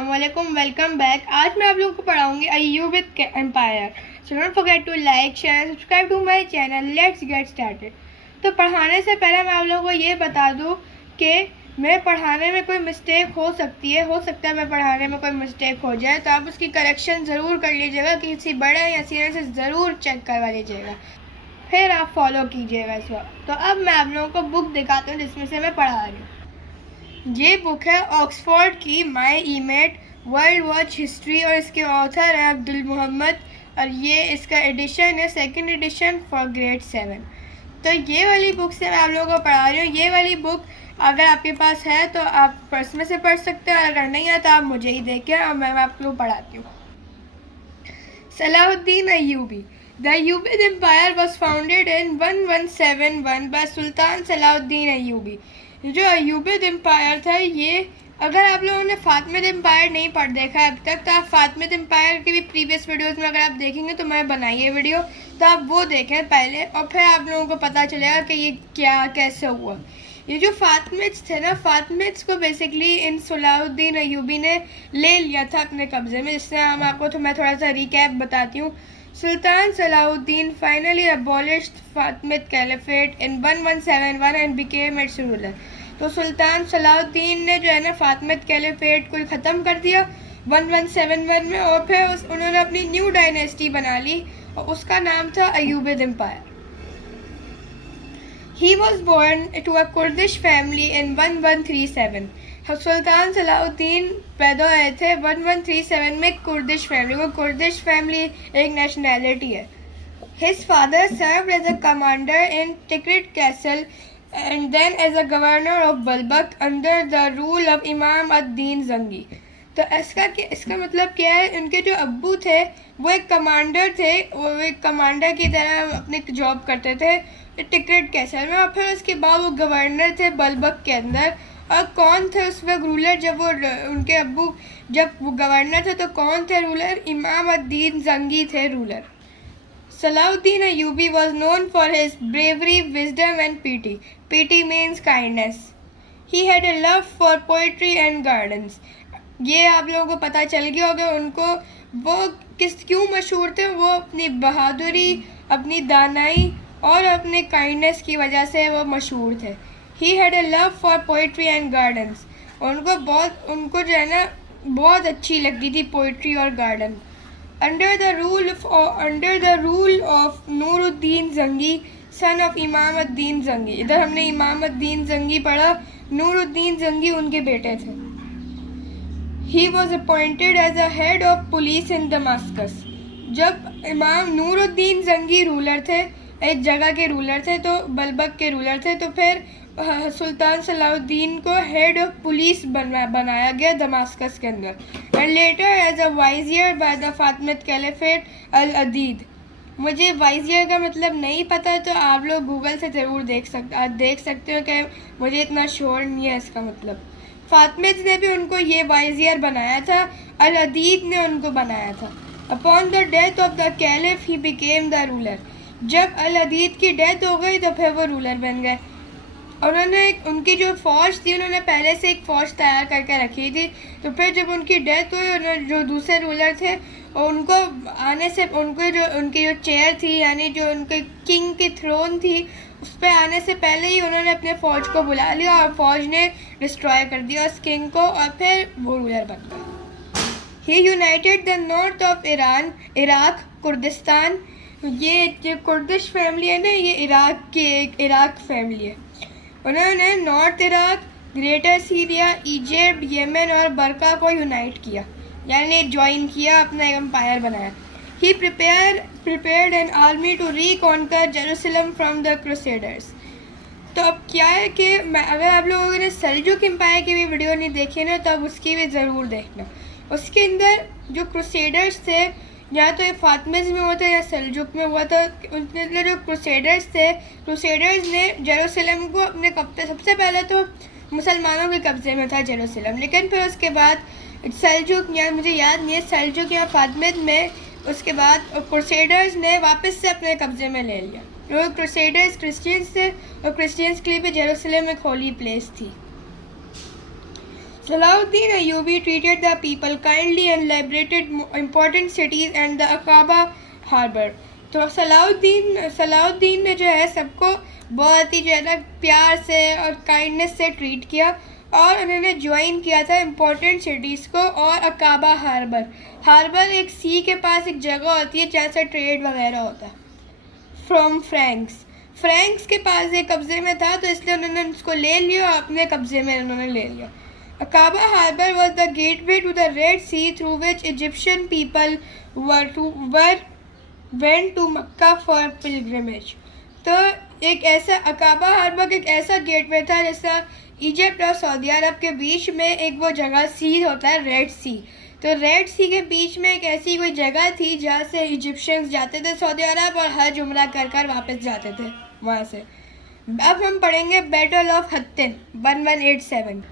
अस्सलामुअलैकुम, welcome back. आज मैं आप लोगों को पढ़ाऊंगी Ayyubid empire. So don't forget to like, share, subscribe to my channel. Let's get started. तो पढ़ाने से पहले मैं आप लोगों को ये बता दूं कि मैं पढ़ाने में कोई मिस्टेक हो सकती है, मैं पढ़ाने में कोई मिस्टेक हो जाए तो आप उसकी करेक्शन ज़रूर कर लीजिएगा, किसी बड़े या सीनियर से ज़रूर चेक करवा लीजिएगा, फिर आप फॉलो कीजिएगा इस वक्त। तो अब मैं आप लोगों को बुक दिखाता हूँ जिसमें से मैं पढ़ा रही हूँ। ये बुक है ऑक्सफोर्ड की माय इमेट वर्ल्ड वॉच हिस्ट्री और इसके ऑथर है अब्दुल मोहम्मद, और ये इसका एडिशन है, सेकंड एडिशन फॉर ग्रेड 7। तो ये वाली बुक से मैं आप लोगों को पढ़ा रही हूँ। ये वाली बुक अगर आपके पास है तो आप पर्स में से पढ़ सकते हो, और अगर नहीं है तो आप मुझे ही देखें और मैं आप लोगों को पढ़ाती हूँ। Salahuddin Ayyubi. The Ayyubid Empire was founded in 1171 by Sultan Salahuddin Ayyubi. जो अय्यूबिद एम्पायर था, ये अगर आप लोगों ने फातिमिद एम्पायर नहीं पढ़ देखा है अब तक तो आप फातिमिद एम्पायर के भी प्रीवियस वीडियोस में अगर आप देखेंगे तो मैं बनाई है वीडियो, तो आप वो देखें पहले और फिर आप लोगों को पता चलेगा कि ये क्या कैसे हुआ। ये जो फातिमिड्स थे ना, फातिमिड्स को बेसिकली इन सलाहुद्दीन अय्यूबी ने ले लिया था अपने कब्जे में। जिससे हम आपको तो मैं थोड़ा सा रिकैप बताती हूँ। Sultan Salahuddin finally abolished Fatimid Caliphate in 1171 and became its ruler। तो सुल्तान सलाहुद्दीन ने जो है ना फातिमिद कैलिफेट को ख़त्म कर दिया 1171 में, और फिर उन्होंने अपनी न्यू डायनेस्टी बना ली और उसका नाम था Ayyubid empire. He was born to a Kurdish family in 1137। सुल्तान सलाहुद्दीन पैदा हुए थे 1137 में कुर्दिश फैमिली। वो कुर्दिश फैमिली एक नेशनैलिटी है। His father served as a commander in Tikrit Castle and then as a governor of Balbak under the rule of Imam ad-Din Zangi। तो इसका मतलब क्या है, उनके जो अब्बू थे वो एक कमांडर थे, वो एक कमांडर की तरह अपनी जॉब करते थे टिकरेट कैसल में, और फिर उसके बाद वो गवर्नर थे बलबक के अंदर। और कौन थे उस वक्त रूलर, जब वो उनके अब्बू जब वो गवर्नर थे तो कौन थे रूलर? इमाम अद-दीन जंगी थे ruler. Salahuddin Ayyubi was known for his bravery, wisdom and pity. Pity means kindness. He had a love for poetry and gardens। ये आप लोगों को पता चल गया होगा उनको वो क्यों मशहूर थे। वो अपनी बहादुरी, अपनी दानाई और अपने काइंडनेस की वजह से वो मशहूर थे। He had a love for poetry and gardens। उनको जो है ना बहुत अच्छी लगती थी पोइट्री और garden. Under the rule of Nooruddin Jangi son of इमाम अद-दीन जंगी। इधर हमने इमाम अद-दीन जंगी पढ़ा, नूरुद्दीन जंगी उनके बेटे थे। He was appointed as a head of police in Damascus। जब इमाम नूरुद्दीन जंगी रूलर थे, एक जगह के रूलर थे, तो बलबक के रूलर थे, तो फिर सुल्तान सलाहुद्दीन को हेड ऑफ पुलिस बनाया गया दमास्कस के अंदर। And later as a vizier by the Fatimid caliph al Adid. मुझे वाइजियर का मतलब नहीं पता, तो आप लोग गूगल से ज़रूर देख सकते हो कि मुझे इतना श्योर नहीं है इसका मतलब। फातिमिद ने भी उनको ये वाइजियर बनाया था, अल अदीद ने उनको बनाया था। Upon the death of the caliph he became the ruler. जब अल अदीद की डेथ हो गई तो फिर वो रूलर बन गए। उन्होंने उनकी जो फ़ौज थी, उन्होंने पहले से एक फ़ौज तैयार करके रखी थी, तो फिर जब उनकी डेथ हुई, उन्होंने जो दूसरे रूलर थे उनको आने से उनकी जो चेयर थी, यानी जो उनके किंग की थ्रोन थी, उस पर आने से पहले ही उन्होंने अपने फ़ौज को बुला लिया और फ़ौज ने डिस्ट्रॉय कर दिया उस किंग को, और फिर वो रूलर बन गए। He united the north of Iraq Kurdistan. ये जो कुर्दिश फैमिली है ना, ये इराक फैमिली है। उन्होंने north Iraq, greater Syria, Egypt, Yemen और बरका को यूनाइट किया, यानी ज्वाइन किया, अपना एक एम्पायर बनाया। He prepared an army to reconquer Jerusalem from the crusaders. तो अब क्या है कि अगर आप लोगों ने सेल्जुक एम्पायर की भी वीडियो नहीं देखी ना, तो अब उसकी भी ज़रूर देखना। उसके अंदर जो क्रूसेडर्स थे, या तो ये फातिमिद में हुआ था या सेल्जुक में हुआ था। उनके अंदर जो क्रूसेडर्स थे, क्रूसेडर्स ने जेरूसलम को अपने कब्जे, सबसे पहले तो मुसलमानों के कब्ज़े में था जेरूसलम, लेकिन फिर उसके बाद सेल्जुक, या मुझे याद नहीं है सेल्जुक या फातिमिद में, उसके बाद क्रूसेडर्स ने वापस से अपने कब्ज़े में ले लिया। जो क्रूसेडर्स क्रिश्चियंस थे और क्रिश्चियंस के लिए भी जेरूसलम एक होली प्लेस थी। Salahuddin Ayyubi treated the people kindly and liberated important cities and the Aqaba harbor. तो सलाउद्दीन ने जो है सबको बहुत ही ज़्यादा प्यार से और काइंडनेस से ट्रीट किया और उन्होंने ज्वाइन किया था इम्पोर्टेंट सिटीज़ को और अकाबा हार्बर एक सी के पास एक जगह होती है जहाँ से ट्रेड वगैरह होता है फ्रॉम फ्रैंक्स के पास एक कब्ज़े में था, तो इसलिए उन्होंने उसको ले लिया और अपने कब्ज़े में उन्होंने ले लिया. Aqaba Harbour was the gateway to the Red Sea through which Egyptian people went to Mecca for pilgrimage. तो एक ऐसा अकाबा हार्बर एक ऐसा गेटवे था जैसा इजिप्ट और सऊदी अरब के बीच में एक वो जगह सी होता है रेड सी. तो रेड सी के बीच में एक ऐसी कोई जगह थी जहाँ से इजिप्शियंस जाते थे सऊदी अरब और हज उम्रा कर वापस जाते थे वहाँ से. अब हम पढ़ेंगे बैटल ऑफ हत्तिन 1187.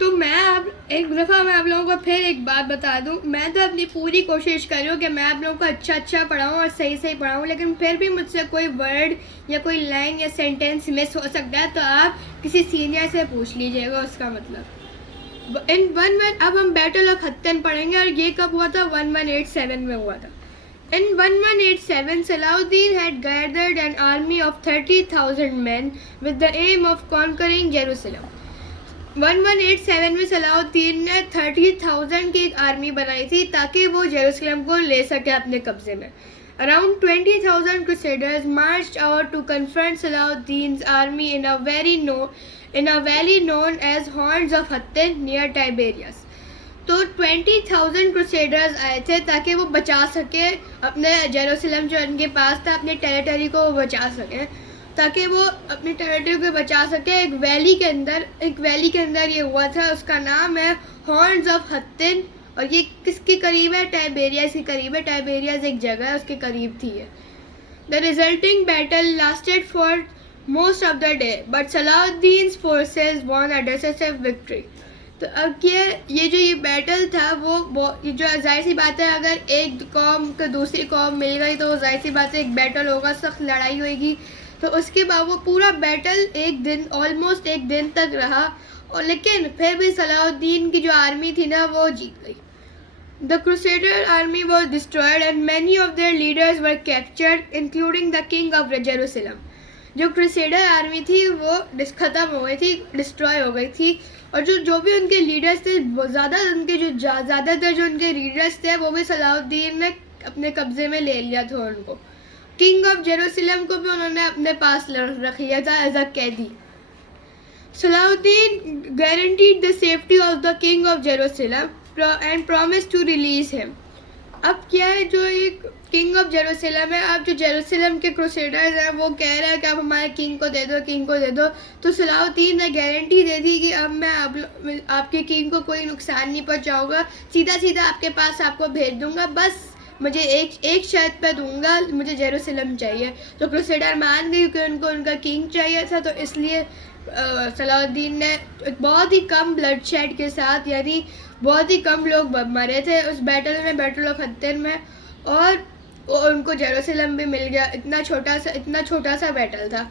तो मैं अब एक दफ़ा मैं आप लोगों को फिर एक बात बता दूं, मैं तो अपनी पूरी कोशिश कर रही हूँ कि मैं आप लोगों को अच्छा पढ़ाऊँ और सही पढ़ाऊँ, लेकिन फिर भी मुझसे कोई वर्ड या कोई लाइन या सेंटेंस मिस हो सकता है, तो आप किसी सीनियर से पूछ लीजिएगा उसका मतलब. अब हम बैटल ऑफ हत्तिन पढ़ेंगे और ये कब हुआ था 1187 में हुआ था. In 1187, Salahuddin had gathered an army of 30,000 men with the aim of conquering Jerusalem. 1187 में सलाहुद्दीन ने 30,000 की एक आर्मी बनाई थी ताकि वो जेरूसलम को ले सके अपने कब्जे में. Around 20,000 crusaders marched out to confront Salahuddin's army in a valley known as Horns of Hattin near Tiberias. तो 20,000 क्रूसेडर्स आए थे ताकि वो बचा सके अपने जेरूसलम जो उनके पास था, अपने टेरिटरी को बचा सके, ताकि वो अपनी टेरिटरी को बचा सके. एक वैली के अंदर ये हुआ था. उसका नाम है हॉर्न्स ऑफ हत्तिन और ये किसके करीब है? टाइबेरियस के करीब है. टाइबेरियस एक जगह है, उसके करीब थी ये. The resulting battle lasted for most of the day but Salahuddin's forces won a decisive victory. तो अब ये जो ये बैटल था वो जो जाहिर सी बात है, अगर एक कौम को दूसरी कौम मिल गई तो जाहिर सी बात है एक बैटल होगा, सख्त लड़ाई होगी. तो उसके बाद वो पूरा बैटल ऑलमोस्ट एक दिन तक रहा और लेकिन फिर भी सलाहुद्दीन की जो आर्मी थी ना वो जीत गई. The crusader army was destroyed and many of their leaders were captured including the king of Jerusalem. जो क्रूसेडर आर्मी थी वो ख़त्म हो गई थी, डिस्ट्रॉय हो गई थी. और जो भी उनके लीडर्स थे ज़्यादातर जो उनके लीडर्स थे वो भी सलाहुद्दीन ने अपने कब्ज़े में ले लिया था उनको. किंग ऑफ जेरूसलम को भी उन्होंने अपने पास रख लिया था एज अ कैदी. Salahuddin guaranteed the safety of the king of Jerusalem and promise to release him. अब क्या है, जो एक किंग ऑफ जेरूसलम है, अब जो जेरूसलम के क्रूसेडर्स हैं वो कह रहे हैं कि आप हमारे किंग को दे दो. तो सलाहुद्दीन ने गारंटी दे दी कि अब मैं आपके किंग को कोई नुकसान नहीं पहुंचाऊंगा, सीधा आपके पास आपको भेज दूंगा, बस मुझे एक शर्त पे दूंगा, मुझे जेरूसलम चाहिए. तो क्रूसेडर मान गए क्योंकि उनको उनका किंग चाहिए था. तो इसलिए सलाहुद्दीन ने बहुत ही कम ब्लड शेड के साथ, यानी बहुत ही कम लोग मरे थे उस बैटल ऑफ हत्तिन में, और उनको जेरूसलम भी मिल गया. इतना छोटा सा बैटल था.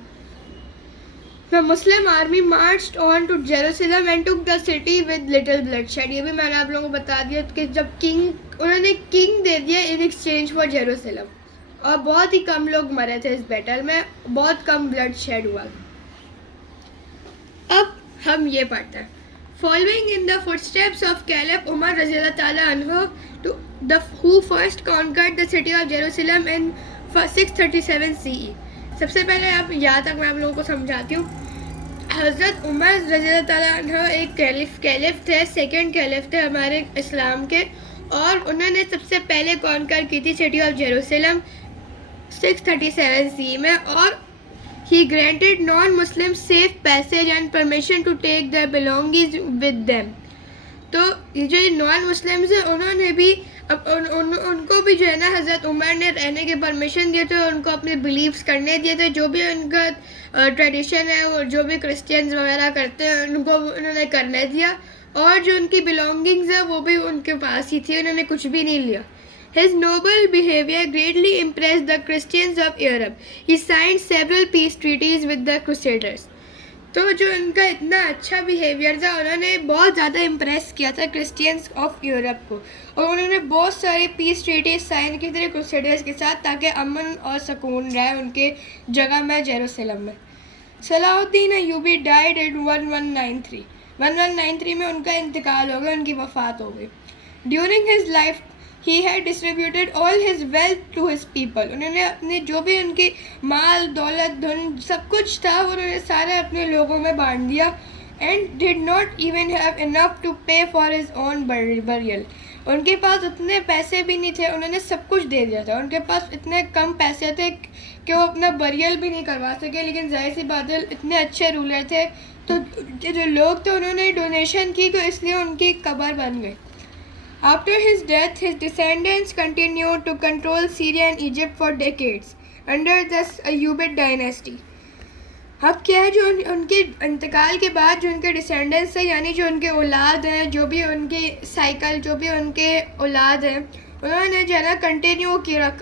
The Muslim army marched on to Jerusalem and took the city with little bloodshed. ये भी मैंने आप लोगों को बता दिया कि जब उन्होंने किंग दे दिया इन एक्सचेंज फॉर जेरूसलम, और बहुत ही कम लोग मरे थे इस बैटल में, बहुत कम ब्लड शेड हुआ. अब हम ये पढ़ते हैं. Following in the footsteps of Caliph Umar Radiyallahu Ta'ala anhu, who first conquered the city of Jerusalem in 637 CE. सबसे पहले आप यहाँ तक मैं आप लोगों को समझाती हूँ. हज़रत उमर रज़ियल्लाहु ताला अन्हु एक कैलिफ थे, सेकंड कैलिफ थे हमारे इस्लाम के, और उन्होंने सबसे पहले कॉन्कर की थी सिटी ऑफ जेरूसलम 637 CE में. और he granted non-Muslims safe passage and permission to take their belongings with them. तो ये जो नॉन मुस्लिम्स हैं उन्होंने भी उनको भी जो है ना हज़रत उमर ने रहने के परमिशन दिए थे, उनको अपने बिलीव्स करने दिए थे, जो भी उनका ट्रेडिशन है और जो भी क्रिश्चियंस वगैरह करते हैं उनको उन्होंने करने दिया. और जो उनकी बिलोंगिंग्स है वो भी उनके पास ही थी, उन्होंने कुछ भी नहीं लिया. His noble behavior greatly impressed the Christians of Europe. He signed several peace treaties with the Crusaders. तो जो उनका इतना अच्छा बिहेवियर था, उन्होंने बहुत ज़्यादा इम्प्रेस किया था क्रिश्चियंस ऑफ यूरोप को, और उन्होंने बहुत सारे पीस ट्रीटीज साइन की थी क्रूसेडर्स के साथ, ताकि अमन और सुकून रहे उनके जगह में, जेरूसलम में। सलाउद्दीन अय्यूबी डाइड इन 1193 में उनका इंतकाल हो गया, उनकी वफ़ात हो गई। During his life he had distributed all his wealth to his people. उन्होंने अपने जो भी उनकी माल दौलत धन सब कुछ था, वो उन्होंने सारा अपने लोगों में बांट दिया। And did not even have enough to pay for his own burial. उनके पास उतने पैसे भी नहीं थे, उन्होंने सब कुछ दे दिया था। उनके पास इतने कम पैसे थे कि वो अपना बरियल भी नहीं करवा सके, लेकिन जाहिर सी बात है इतने अच्छे रूलर थे, तो जो लोग थे उन्होंने डोनेशन की, तो इसलिए उनकी कब्र बन गई। After his death, his descendants continued to control Syria and Egypt for decades under the Ayyubid dynasty. अब क्या है, जो उनके इंतकाल के बाद जो उनके डिसेंडेंट्स हैं, यानी जो उनके औलाद हैं, जो भी उनके साइकिल, जो भी उनके औलाद हैं, उन्होंने जो है ना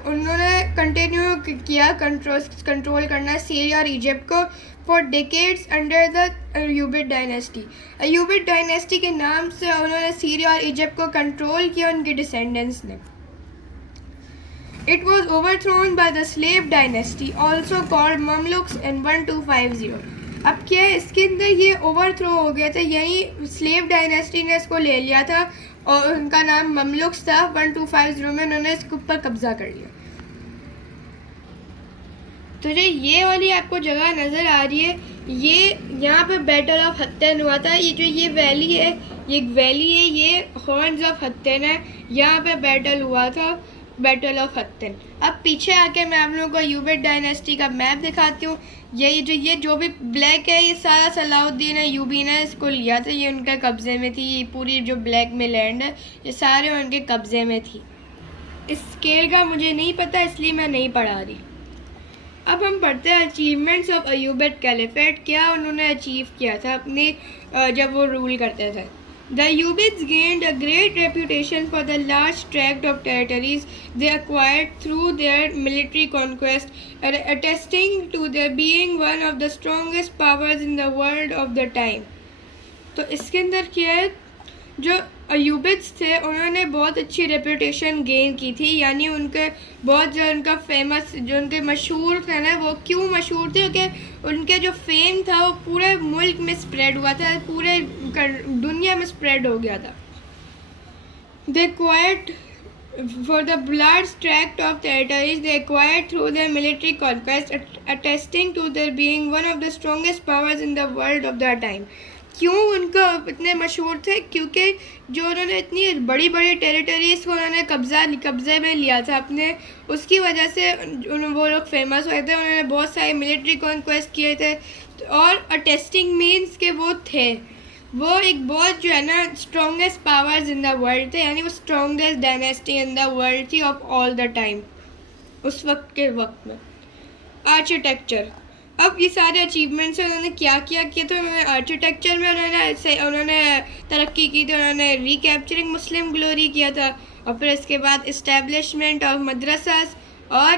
उन्होंने कंटिन्यू किया कंट्रोल करना सीरिया और इजिप्ट को for decades under the Ayyubid dynasty. Ayyubid dynasty के नाम से उन्होंने सीरिया और इजिप्ट को कंट्रोल किया उनके डिसेंडेंट्स ने। It was overthrown by the slave dynasty, also called Mamluks in 1250. अब क्या है, इसके अंदर ये ओवरथ्रो हो गया था, यही स्लेव डायनेस्टी ने इसको ले लिया था और उनका नाम ममलुक्स था। 1250 में उन्होंने इसके ऊपर कब्जा कर लिया। तो जो ये वाली आपको जगह नज़र आ रही है, ये यहाँ पे बैटल ऑफ हत्तैन हुआ था। ये जो ये वैली है, ये एक वैली है, ये हॉर्न्स ऑफ हत्तैन है, यहाँ पे बैटल हुआ था, बैटल ऑफ हत्तैन। अब पीछे आके मैं आप लोगों को अय्यूबिड डायनेस्टी का मैप दिखाती हूँ। ये जो भी ब्लैक है, ये सारा सलाउद्दीन अय्यूबी ने इसको लिया था, ये उनके कब्ज़े में थी। ये पूरी जो ब्लैक में लैंड है, ये सारे उनके कब्ज़े में थी। इस स्केल का मुझे नहीं पता, इसलिए मैं नहीं पढ़ा रही। अब हम पढ़ते हैं अचीवमेंट्स ऑफ अय्यूबिड कैलिफेट। क्या उन्होंने अचीव किया था अपने जब वो रूल करते थे। The Ayyubids gained a great reputation for the large tract of territories they acquired through their military conquest, attesting to their being one of the strongest powers in the world of the time. तो इसके अंदर क्या है, जो अय्यूबिड्स थे उन्होंने बहुत अच्छी रेपुटेशन गेन की थी, यानी उनके बहुत जो उनका फेमस, जो उनके मशहूर थे ना, वो क्यों मशहूर थे क्योंकि उनके जो फेम था वो पूरे मुल्क में स्प्रेड हुआ था, पूरे दुनिया में स्प्रेड हो गया था। दे acquired for the large tract of territories they acquired through their military conquest, attesting to their being one of the strongest powers in the world of their time. क्यों उनका इतने मशहूर थे, क्योंकि जो उन्होंने इतनी बड़ी बड़ी टेरिटरीज़ को उन्होंने कब्ज़े में लिया था अपने, उसकी वजह से वो लोग फेमस हुए थे। उन्होंने बहुत सारे मिलिट्री कॉन्क्वेस्ट किए थे, और अटेस्टिंग मीन्स के वो एक बहुत जो है ना strongest powers in the world थे, यानी वो strongest dynasty in the world थी ऑफ ऑल द टाइम उस वक्त में। आर्किटेक्चर, अब ये सारे अचीवमेंट्स हैं, उन्होंने क्या किया तो उन्होंने आर्किटेक्चर में उन्होंने तरक्की की थी। उन्होंने रिकैप्चरिंग मुस्लिम ग्लोरी किया था, और फिर इसके बाद इस्टेब्लिशमेंट ऑफ मदरसास और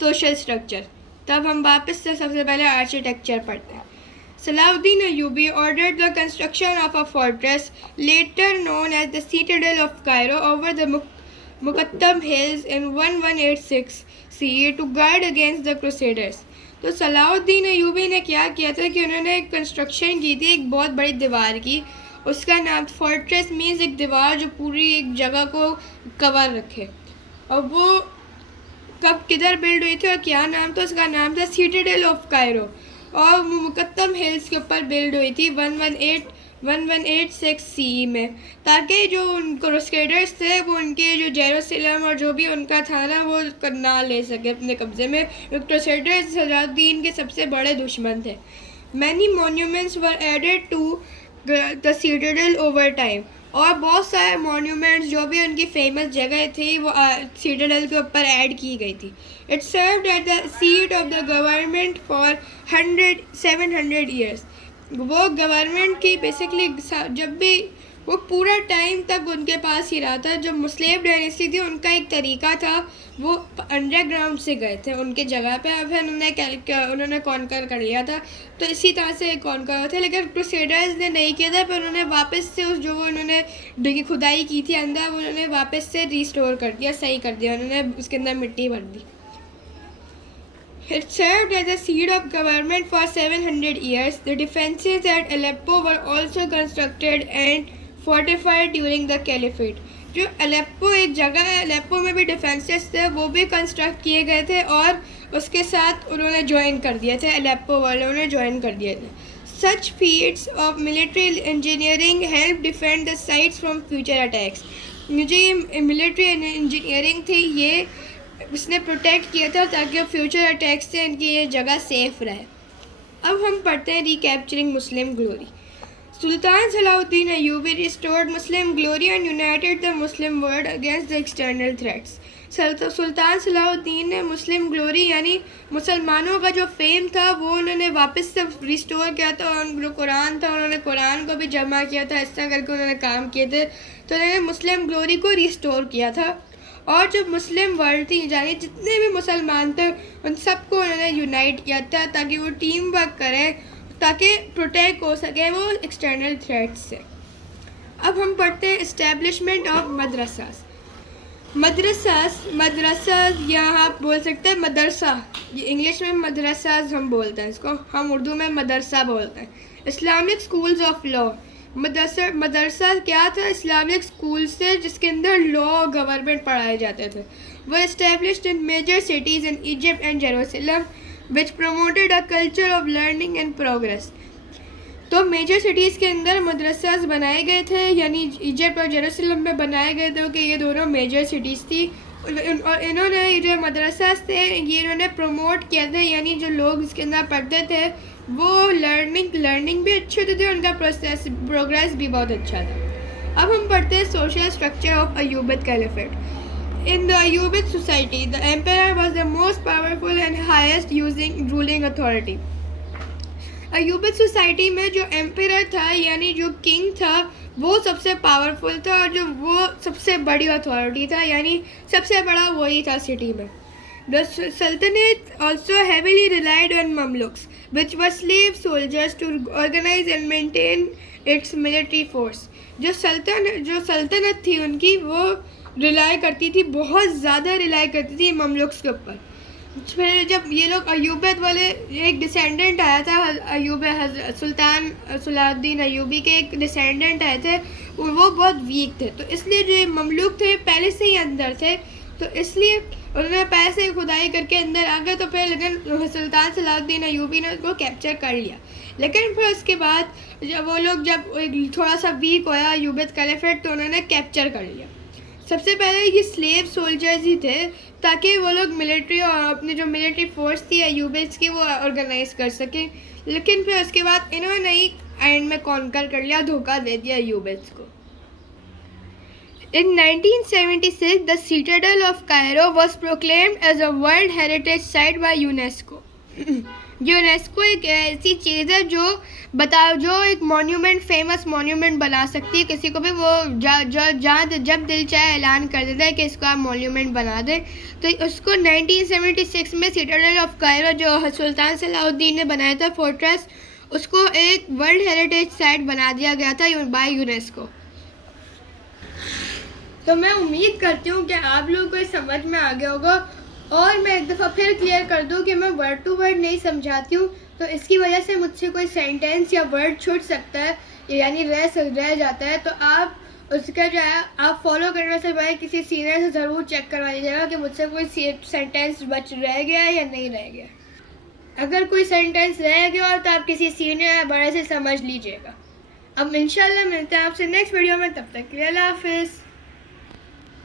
सोशल स्ट्रक्चर। तब हम वापस से सबसे पहले आर्किटेक्चर पढ़ते हैं। Salahuddin Ayyubi ordered the construction of a fortress, later known as the Citadel of Cairo, over the Muqattam Hills in 1186 CE to guard against the Crusaders. तो सलाहुद्दीन अय्यूबी ने क्या किया था कि उन्होंने एक कंस्ट्रक्शन की थी एक बहुत बड़ी दीवार की। उसका नाम फोर्ट्रेस मीन्स एक दीवार जो पूरी एक जगह को कवर रखे, और वो कब किधर बिल्ड हुई थी और क्या नाम था, उसका नाम था सिटाडेल ऑफ कायरो, और वो मुकत्तम हिल्स के ऊपर बिल्ड हुई थी 1186 CE में, ताकि जो क्रूसेडर्स थे वो उनके जो जेरूसलम और जो भी उनका था ना वो ना ले सके अपने कब्ज़े में। क्रूसेडर्स सलाहुद्दीन के सबसे बड़े दुश्मन थे। Many monuments were added to the citadel over time, और बहुत सारे मॉन्यूमेंट्स जो भी उनकी फेमस जगह थी वो सिटाडेल के ऊपर ऐड की गई थी। It served at the seat of the government for 700 years. वो गवर्नमेंट की बेसिकली जब भी वो पूरा टाइम तक उनके पास ही रहा था। जो मुस्लिम डायनेस्टी थी उनका एक तरीका था, वो अंडरग्राउंड से गए थे उनके जगह पे, अब उन्होंने कॉन्कर कर लिया था। तो इसी तरह से कॉन्कर हुआ था, लेकिन क्रूसेडर्स ने नहीं किया था, पर उन्होंने वापस से उस जो वो उन्होंने खुदाई की थी अंदर, वो उन्होंने वापस से रिस्टोर कर दिया, सही कर दिया, उन्होंने उसके अंदर मिट्टी भर दी। It served as a seat of government for 700 years. The defenses at Aleppo were also constructed and fortified during the Caliphate. जो अलेप्पो एक जगह है, अलेप्पो में भी डिफेंसेस थे, वो भी कंस्ट्रक्ट किए गए थे और उसके साथ उन्होंने ज्वाइन कर दिए थे, अलेप्पो वालों ने ज्वाइन कर दिए थे। Such feats of military engineering help defend the sites from future attacks. मुझे ये मिलिट्री इंजीनियरिंग थी, ये उसने प्रोटेक्ट किया था ताकि फ्यूचर अटैक्स से इनकी ये जगह सेफ रहे। अब हम पढ़ते हैं recapturing Muslim glory. Sultan Salahuddin Ayyubi restored Muslim glory and united the Muslim world against the external threats. Sultan Salahuddin ने मुस्लिम ग्लोरी यानी मुसलमानों का जो फेम था वो उन्होंने वापस से रिस्टोर किया था। और जो कुरान था उन्होंने कुरान को भी जमा किया था, इस तरह करके उन्होंने काम किए थे, तो उन्होंने मुस्लिम ग्लोरी को रिस्टोर किया था। और जो मुस्लिम वर्ल्ड थी यानी जितने भी मुसलमान थे उन सबको उन्होंने यूनाइट किया था ताकि वो टीम वर्क करें, ताकि प्रोटेक्ट हो सके वो एक्सटर्नल थ्रेट्स से। अब हम पढ़ते हैं इस्टेब्लिशमेंट ऑफ मदरसास। मदरसास यहाँ आप बोल सकते हैं मदरसा, ये इंग्लिश में मदरसास हम बोलते हैं इसको, हम उर्दू में मदरसा बोलते हैं। Islamic schools of law. मदरसा क्या था? इस्लामिक स्कूल से जिसके अंदर लॉ गवर्नमेंट पढ़ाए जाते थे। वो established in major cities in Egypt and Jerusalem which promoted a culture of learning and progress. तो मेजर सिटीज़ के अंदर मदरसास बनाए गए थे, यानी इजिप्ट और जेरूसलम में बनाए गए थे कि ये दोनों मेजर सिटीज़ थी। और इन्होंने जो मदरसास थे ये इन्होंने प्रमोट किया था, यानी जो लोग इसके अंदर पढ़ते थे वो लर्निंग भी अच्छे होते थे, उनका प्रोग्रेस भी बहुत अच्छा था। अब हम पढ़ते हैं social structure of Ayyubid caliphate. In the Ayyubid society the empire was the most powerful and highest ruling authority. Ayyubid society में जो एम्पायर था यानी जो किंग था वो सबसे पावरफुल था और जो वो सबसे बड़ी अथॉरिटी था, यानी सबसे बड़ा वही था सिटी में। The Sultanate also heavily relied on Mamluks, which were slave soldiers, to organize and maintain its military force. जो सल्तनत थी उनकी वो रिलाई करती थी, बहुत ज़्यादा रिलाई करती थी ममलुक्स के ऊपर। फिर जब ये लोग अयूबिद वाले, एक डिसेंडेंट आया था सुल्तान सलाहुद्दीन अयूबी के एक डिसेंडेंट आए थे, वो बहुत वीक थे, तो इसलिए जो ममलुक थे पहले से ही अंदर थे, तो इसलिए उन्होंने पैसे खुदाई करके अंदर आ गए। तो फिर लेकिन सुल्तान सलाहुद्दीन अयूबी ने उसको कैप्चर कर लिया। लेकिन फिर उसके बाद जब वो लोग थोड़ा सा वीक होया अयूबिद कैलिफेट, तो उन्होंने कैप्चर कर लिया। सबसे पहले ये स्लेव सोल्जर्स ही थे ताकि वो लोग मिलिट्री और अपनी जो मिलिट्री फोर्स थी अयूबिड्स की वो ऑर्गेनाइज कर सकें। लेकिन फिर उसके बाद इन्होंने ही एंड में कॉन्कर कर लिया, धोखा दे दिया अयूबिड्स को। In 1976, the Citadel of Cairo was proclaimed as a World Heritage Site by UNESCO. UNESCO एक ऐसी चीज़ है जो एक मॉन्यूमेंट, फेमस मॉन्यूमेंट बना सकती है किसी को भी, वो जब दिल चाहे ऐलान कर देता है कि इसको आप मॉन्यूमेंट बना दें। तो उसको 1976 में सिटाडेल ऑफ कायरो जो सुल्तान सलाहुद्दीन ने बनाया था फोर्ट्रेस, उसको एक वर्ल्ड हेरिटेज साइट बना दिया गया था बाय यूनेस्को। तो मैं उम्मीद करती हूँ कि आप लोगों को समझ में आ गया होगा। और मैं एक दफ़ा फिर क्लियर कर दूँ कि मैं वर्ड टू वर्ड नहीं समझाती हूँ, तो इसकी वजह से मुझसे कोई सेंटेंस या वर्ड छूट सकता है, यानी रह जाता है। तो आप उसका जो है आप फॉलो करने से पहले किसी सीनियर से ज़रूर चेक करवा लीजिएगा कि मुझसे कोई सेंटेंस रह गया है या नहीं रह गया। अगर कोई सेंटेंस रह गया हो तो आप किसी सीनियर या बड़े से समझ लीजिएगा। अब इंशाल्लाह मिलते हैं आपसे नेक्स्ट वीडियो में, तब तक के लिए अल्लाह हाफिज़।